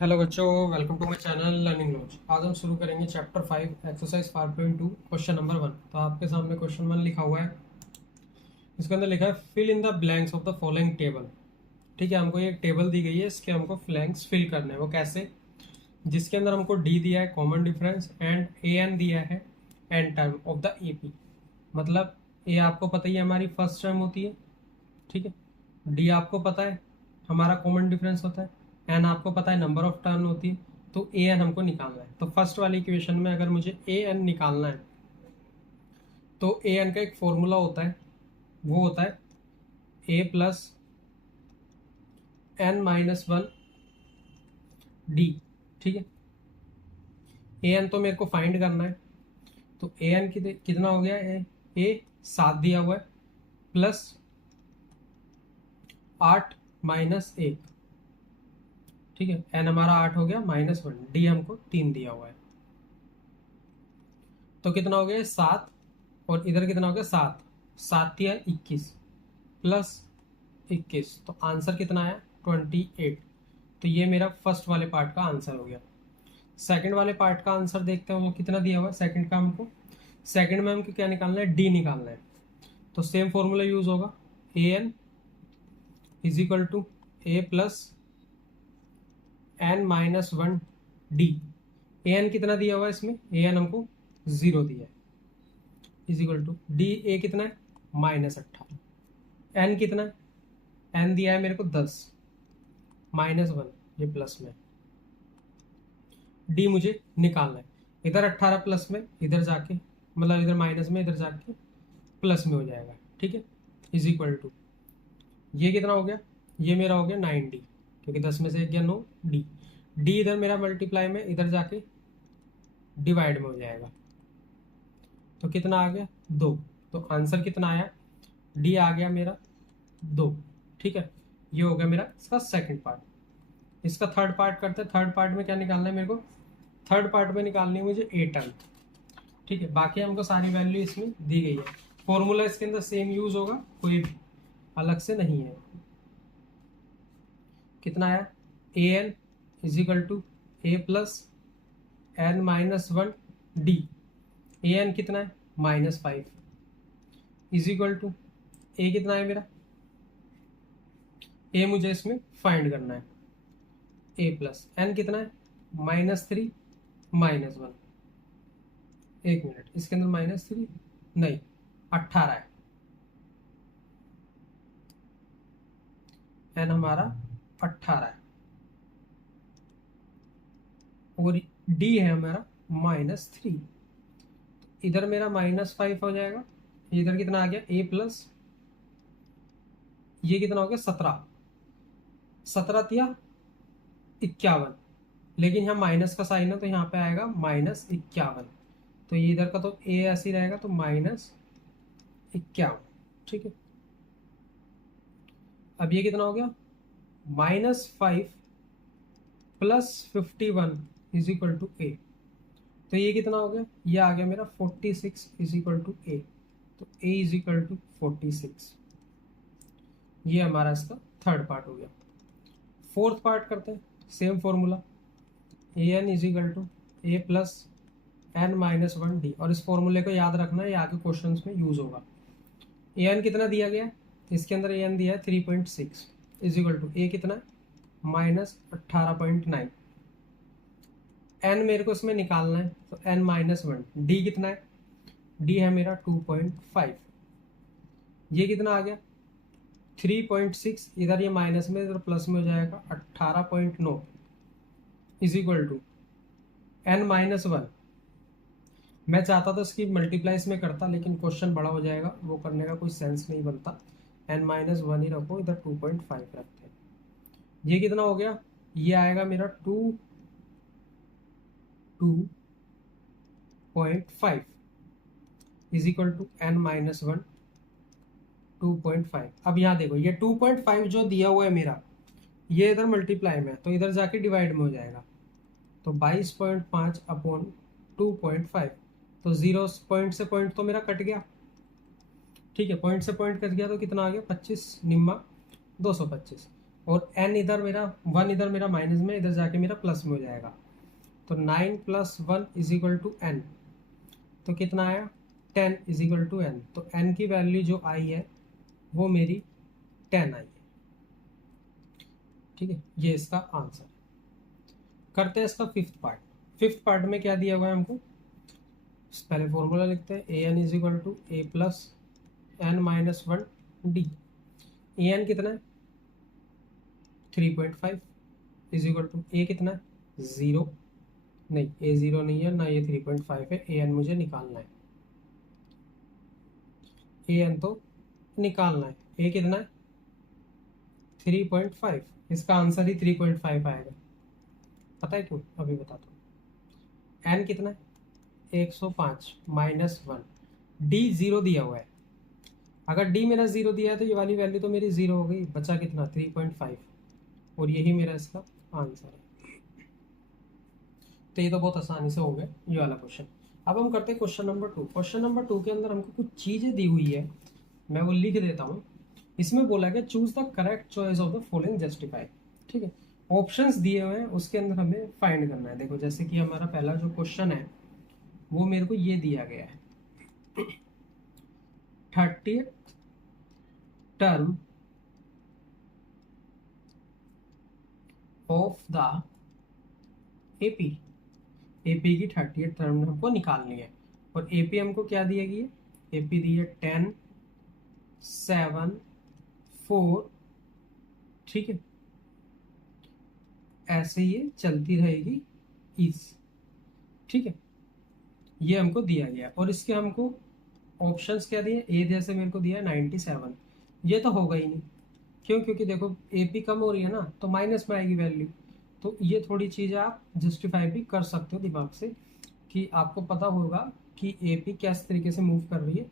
Hello बच्चों, welcome to my channel learning notes. आज हम शुरू करेंगे चैप्टर 5 एक्सरसाइज 5.2 क्वेश्चन नंबर 1। तो आपके सामने क्वेश्चन 1 लिखा हुआ है। इसके अंदर लिखा है fill in the blanks of the following table. ठीक है, हमको ये एक टेबल दी गई है, इसके हमको ब्लैंक्स फिल करने हैं। वो कैसे? जिसके अंदर हमको डी दिया है common difference and A N दिया है N term of the A P. मतलब ए आपको पता ही है हमारी फर्स्ट टर्म होती है, ठीक है। डी आपको पता है हमारा कॉमन डिफरेंस होता है, एन आपको पता है नंबर ऑफ टर्न होती है। तो ए एन हमको निकालना है। तो फर्स्ट वाली इक्वेशन में अगर मुझे ए एन निकालना है तो ए एन का एक फॉर्मूला होता है, वो होता है A plus N minus one D. ठीक है, ए एन तो मेरे को फाइंड करना है। तो ए एन कितना हो गया? ए 7 दिया हुआ है प्लस 8 माइनस 1। ठीक है, एन हमारा 8 हो गया माइनस 1, डी हमको 3 दिया हुआ है। तो कितना हो गया? 7। और इधर कितना हो गया? 7। 7 या 21 प्लस 21, तो आंसर कितना आया? 28। तो ये मेरा फर्स्ट वाले पार्ट का आंसर हो गया। सेकंड वाले पार्ट का आंसर देखते हैं, वो कितना दिया हुआ है सेकंड का हमको। सेकंड में हमको क्या निकालना है? डी निकालना है। तो सेम फॉर्मूला यूज होगा, A N is equal to A plus N minus one D. A N कितना दिया हुआ है इसमें? ए एन हमको 0 दिया है, is equal to D A कितना है? -18। एन कितना है? एन दिया है मेरे को 10 माइनस 1, ये प्लस में। डी मुझे निकालना है। इधर 18 प्लस में, इधर जाके मतलब इधर माइनस में, इधर जाके प्लस में हो जाएगा। ठीक है, इज इक्वल टू ये कितना हो गया? ये मेरा हो गया 9D, क्योंकि 10 में से 1 गया 9 डी। डी इधर मेरा मल्टीप्लाई में, इधर जाके डिवाइड में हो जाएगा। तो कितना आ गया? 2। तो आंसर कितना आया? डी आ गया मेरा 2। ठीक है, ये हो गया मेरा इसका सेकंड पार्ट। इसका थर्ड पार्ट करते हैं। थर्ड पार्ट में क्या निकालना है मेरे को? थर्ड पार्ट में निकालनी है मुझे ए टर्म। ठीक है, बाकी हमको सारी वैल्यू इसमें दी गई है। फॉर्मूला इसके अंदर सेम यूज होगा, कोई भी अलग से नहीं है। कितना आया? A N is equal to A plus N minus one D. A N कितना है? -5 इज इक्वल टू ए कितना है मेरा? ए मुझे इसमें फाइंड करना है। ए प्लस एन कितना है? -3 -1। एक मिनट, इसके अंदर -3 नहीं, 18 है। एन हमारा 18 है और डी है हमारा -3। इधर मेरा -5 हो जाएगा। इधर कितना आ गया? ए प्लस ये कितना हो गया? 17। 17 या 51, लेकिन यहाँ माइनस का साइन है तो यहाँ पे आएगा -51। तो ये इधर का तो ए ऐसे ही रहेगा, तो -51। ठीक है, अब ये कितना हो गया? -5 प्लस 51 इज इक्वल टू ए। तो ये कितना हो गया? ये आ गया मेरा 46 इज इक्वल टू ए। तो ए इज इक्वल टू 46। ये हमारा इसका थर्ड पार्ट हो गया। फोर्थ पार्ट करते हैं, same formula, A N is equal to A plus N minus one D. और इस फॉर्मूले को याद रखना है, ये आगे क्वेश्चन में यूज होगा। ए एन कितना दिया गया? इसके अंदर ए एन दिया है 3.6 इज इक्वल टू ए कितना? -18.9। एन मेरे को इसमें निकालना है, तो एन माइनस वन। डी कितना है? डी है मेरा 2.5। ये कितना आ गया? 3.6। इधर ये माइनस में, इधर प्लस में हो जाएगा 18.9 is equal to N minus one. मैं चाहता था इसकी मल्टीप्लाई इसमें करता, लेकिन क्वेश्चन बड़ा हो जाएगा, वो करने का कोई सेंस नहीं बनता। एन माइनस वन ही रखो, इधर 2.5 रखते हैं। ये कितना हो गया? ये आएगा मेरा 2.5 is equal to N minus one 2.5। अब यहाँ देखो, ये 2.5 जो दिया हुआ है मेरा, ये इधर मल्टीप्लाई में है, तो इधर जाके डिवाइड में हो जाएगा। तो 22.5 अपॉन 2.5। तो 0 पॉइंट से पॉइंट तो मेरा कट गया। ठीक है, पॉइंट से पॉइंट कट गया, तो कितना आ गया? 25 निम्मा 225। और n इधर मेरा 1 इधर मेरा माइनस में, इधर जाके मेरा प्लस में हो जाएगा। तो 9 + 1 = n। तो कितना आया 10 = n। तो n की वैल्यू जो आई है वो मेरी 10 आई है। ठीक है, ये इसका आंसर है। करते हैं इसका फिफ्थ पार्ट। फिफ्थ पार्ट में क्या दिया हुआ है हमको, पहले फॉर्मूला लिखते हैं। an = a + n-1 d। an कितना है 3.5 = a कितना है 0, नहीं a 0 नहीं है ना, ये 3.5 है। an मुझे निकालना है, an तो निकालना है। a कितना है 3.5, इसका आंसर ही 3.5 आएगा। पता है क्यों, अभी बताता हूँ। n कितना है 105 - 1, d 0 दिया हुआ है। अगर d मेरा 0 दिया है तो ये वाली वैल्यू तो मेरी 0 हो गई, बचा कितना 3.5, और यही मेरा इसका आंसर है। तो ये तो बहुत आसानी से हो गया ये वाला क्वेश्चन। अब हम करते हैं क्वेश्चन नंबर 2। क्वेश्चन नंबर 2 के अंदर हमको कुछ चीजें दी हुई है, मैं वो लिख देता हूँ। इसमें बोला गया choose the correct choice of the following justify. ठीक है, ऑप्शंस दिए हुए हैं, उसके अंदर हमें फाइंड करना है। देखो जैसे कि हमारा पहला जो क्वेश्चन है वो मेरे को ये दिया गया है, 30th term of the AP. AP की 30th टर्म हमको निकालनी है। और एपी हमको क्या दिया गया है, एपी दी है 10, 7, 4। ठीक है, ऐसे ये चलती रहेगी इस। ठीक है, ये हमको दिया गया। और इसके हमको ऑप्शंस क्या दिए, ए जैसे मेरे को दिया 97। ये तो होगा ही नहीं, क्यों, क्योंकि देखो एपी कम हो रही है ना, तो माइनस में आएगी वैल्यू। तो ये थोड़ी चीज़ आप जस्टिफाई भी कर सकते हो दिमाग से, कि आपको पता होगा कि एपी किस तरीके से मूव कर रही है।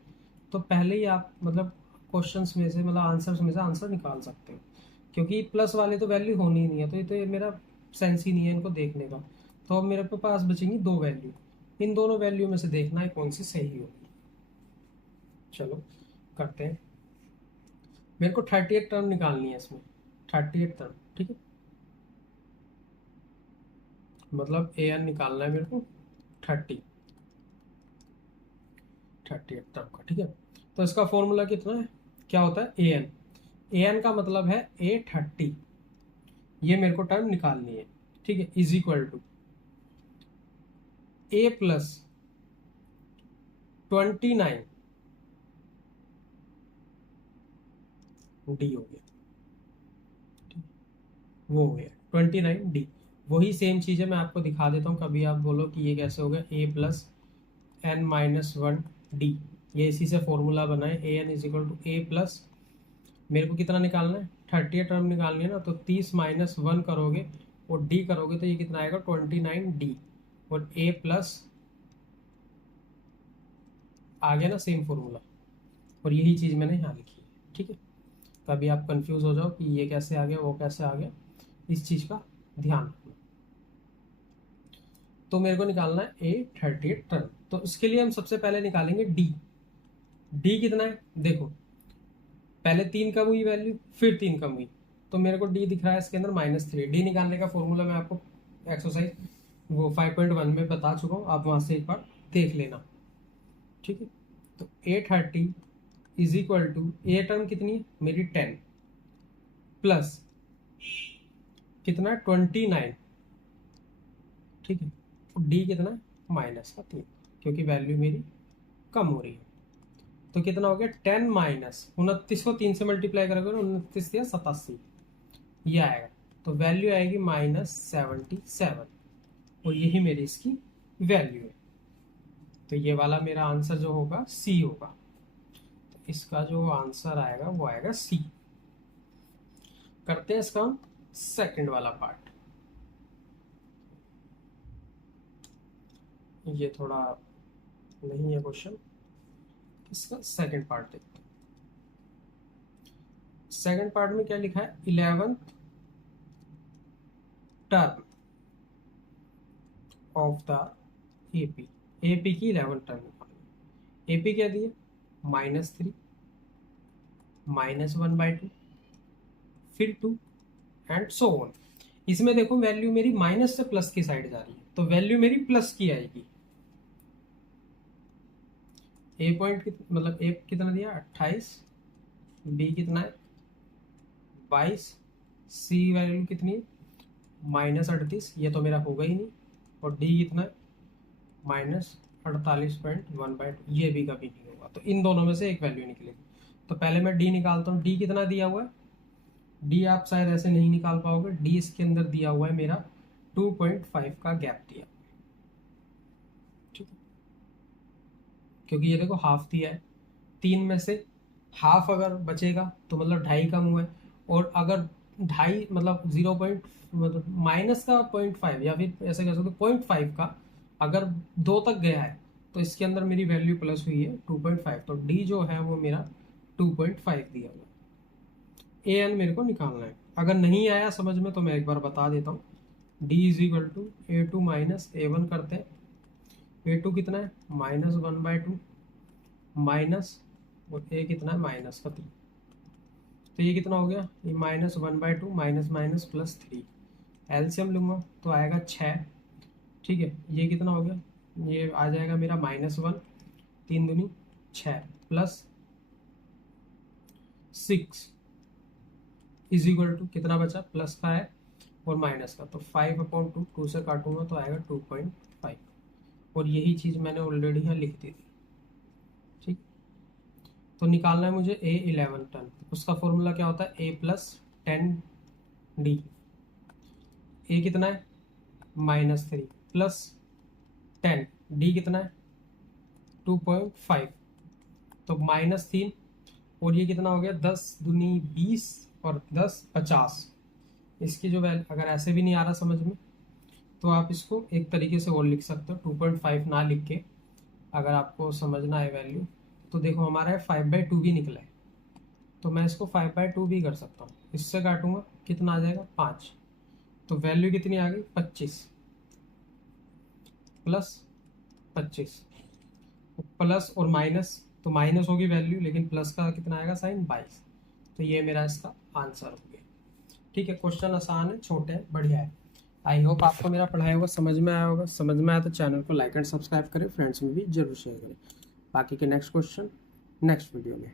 तो पहले ही आप मतलब क्वेश्चंस में से, मतलब आंसर्स में से आंसर निकाल सकते हो, क्योंकि प्लस वाले तो वैल्यू होनी ही नहीं है। तो ये मेरा सेंस ही नहीं है इनको देखने का। तो अब मेरे पास बचेंगी दो वैल्यू, इन दोनों वैल्यू में से देखना है कौन सी सही होगी। चलो करते हैं। मेरे को 38 टर्म निकालनी है इसमें, 38 टर्म। ठीक है, मतलब ए एन निकालना है मेरे को 38 टर्म का। ठीक है, तो इसका फॉर्मूला कितना है, क्या होता है ए एन। ए एन का मतलब है A30, ये मेरे को टर्म निकालनी है। ठीक है, is equal to A + 29 D हो गया। वो हो गया 29 डी। वही सेम चीज़ है, मैं आपको दिखा देता हूँ, कभी आप बोलो कि ये कैसे हो गया A + n-1 डी। ये इसी से फॉर्मूला बना है, ए एन = A+, मेरे को कितना निकालना है 30 टर्म निकालनी है ना, तो 30 - 1 करोगे और डी करोगे तो ये कितना आएगा 29 डी। और A+ आ गया ना सेम फॉर्मूला, और यही चीज़ मैंने यहाँ लिखी है। ठीक है, कभी आप कंफ्यूज हो जाओ कि ये कैसे आ गया वो कैसे आ गया, इस चीज़ का ध्यान रखना। तो मेरे को निकालना है A30 टर्म, तो इसके लिए हम सबसे पहले निकालेंगे डी। डी कितना है देखो, पहले 3 कम हुई वैल्यू, फिर 3 कम हुई, तो मेरे को डी दिख रहा है इसके अंदर -3। डी निकालने का फॉर्मूला मैं आपको एक्सरसाइज वो 5.1 में बता चुका हूँ, आप वहां से एक बार देख लेना। ठीक है, तो A30 = ए टर्म कितनी है मेरी 10 प्लस कितना 29। ठीक है, डी कितना -3, क्योंकि वैल्यू मेरी कम हो रही है। तो कितना हो गया 10 - 29 को 3 से मल्टीप्लाई करोगे, 29 या 87 ये आएगा। तो वैल्यू आएगी -77, और यही मेरी इसकी वैल्यू है। तो ये वाला मेरा आंसर जो होगा सी होगा। तो इसका जो आंसर आएगा वो आएगा सी। करते हैं इसका सेकंड वाला पार्ट। ये थोड़ा नहीं है क्वेश्चन, इसका सेकंड पार्ट देखते हैं। सेकंड पार्ट में क्या लिखा है, 11th term of the AP. AP की 11th टर्म निकालनी। एपी क्या दिए -3 -1/2 फिर 2 एंड सो ऑन। इसमें देखो वैल्यू मेरी माइनस से प्लस की साइड जा रही है, तो वैल्यू मेरी प्लस की आएगी। ए पॉइंट मतलब ए कितना दिया 28, बी कितना है 22, सी वैल्यू कितनी है -38, ये तो मेरा होगा ही नहीं, और डी कितना है -48.1/2, ये भी कभी नहीं होगा। तो इन दोनों में से एक वैल्यू निकलेगी। तो पहले मैं डी निकालता हूँ। डी कितना दिया हुआ है, डी आप शायद ऐसे नहीं निकाल पाओगे। डी इसके अंदर दिया हुआ है मेरा 2.5 का गैप दिया, ठीक है, क्योंकि ये देखो हाफ दिया है, 3 में से हाफ अगर बचेगा तो मतलब 2.5 कम हुआ है, और अगर 2.5 मतलब 0 पॉइंट मतलब माइनस का 0.5 या फिर ऐसे कह सकते 0.5 का अगर 2 तक गया है तो इसके अंदर मेरी वैल्यू प्लस हुई है 2.5। तो डी जो है वो मेरा 2.5 दिया हुआ है। ए एन मेरे को निकालना है। अगर नहीं आया समझ में तो मैं एक बार बता देता हूँ। D is equal to A2 minus A1 करते हैं। A2 कितना है -1/2 माइनस, और ए कितना है -3, तो ये कितना हो गया, ये -1/2 माइनस माइनस +3, एलसीएम लूंगा तो आएगा 6, ठीक है। ये कितना हो गया, ये आ जाएगा मेरा -1, 3 दूनी 6 +6 इज इक्वल टू कितना बचा, प्लस का है और माइनस का, तो 5/2, 2 से काटूंगा तो आएगा 2.5, और यही चीज़ मैंने ऑलरेडी यहाँ लिख दी थी, ठीक। तो निकालना है मुझे A11 टन। उसका फॉर्मूला क्या होता है, A+10D। ए कितना है -3 +10, डी कितना है 2.5, तो -3, और ये कितना हो गया 10 दूनी 20 और 10 50। इसकी जो वैल्यू अगर ऐसे भी नहीं आ रहा समझ में तो आप इसको एक तरीके से और लिख सकते हो, 2.5 ना लिख के, अगर आपको समझना है वैल्यू। तो देखो हमारा है 5/2 भी निकला है, तो मैं इसको 5/2 भी कर सकता हूँ। इससे काटूंगा कितना आ जाएगा 5, तो वैल्यू कितनी आ गई 25 +25, प्लस और माइनस, तो माइनस होगी वैल्यू लेकिन प्लस का कितना आएगा साइन 22। तो ये मेरा इसका आंसर हो गया, ठीक है। क्वेश्चन आसान है, छोटे हैं, बढ़िया है। आई होप आपको मेरा पढ़ाया हुआ समझ में आया होगा। समझ में आया तो चैनल को लाइक एंड सब्सक्राइब करें, फ्रेंड्स में भी जरूर शेयर करें। बाकी के नेक्स्ट क्वेश्चन नेक्स्ट वीडियो में।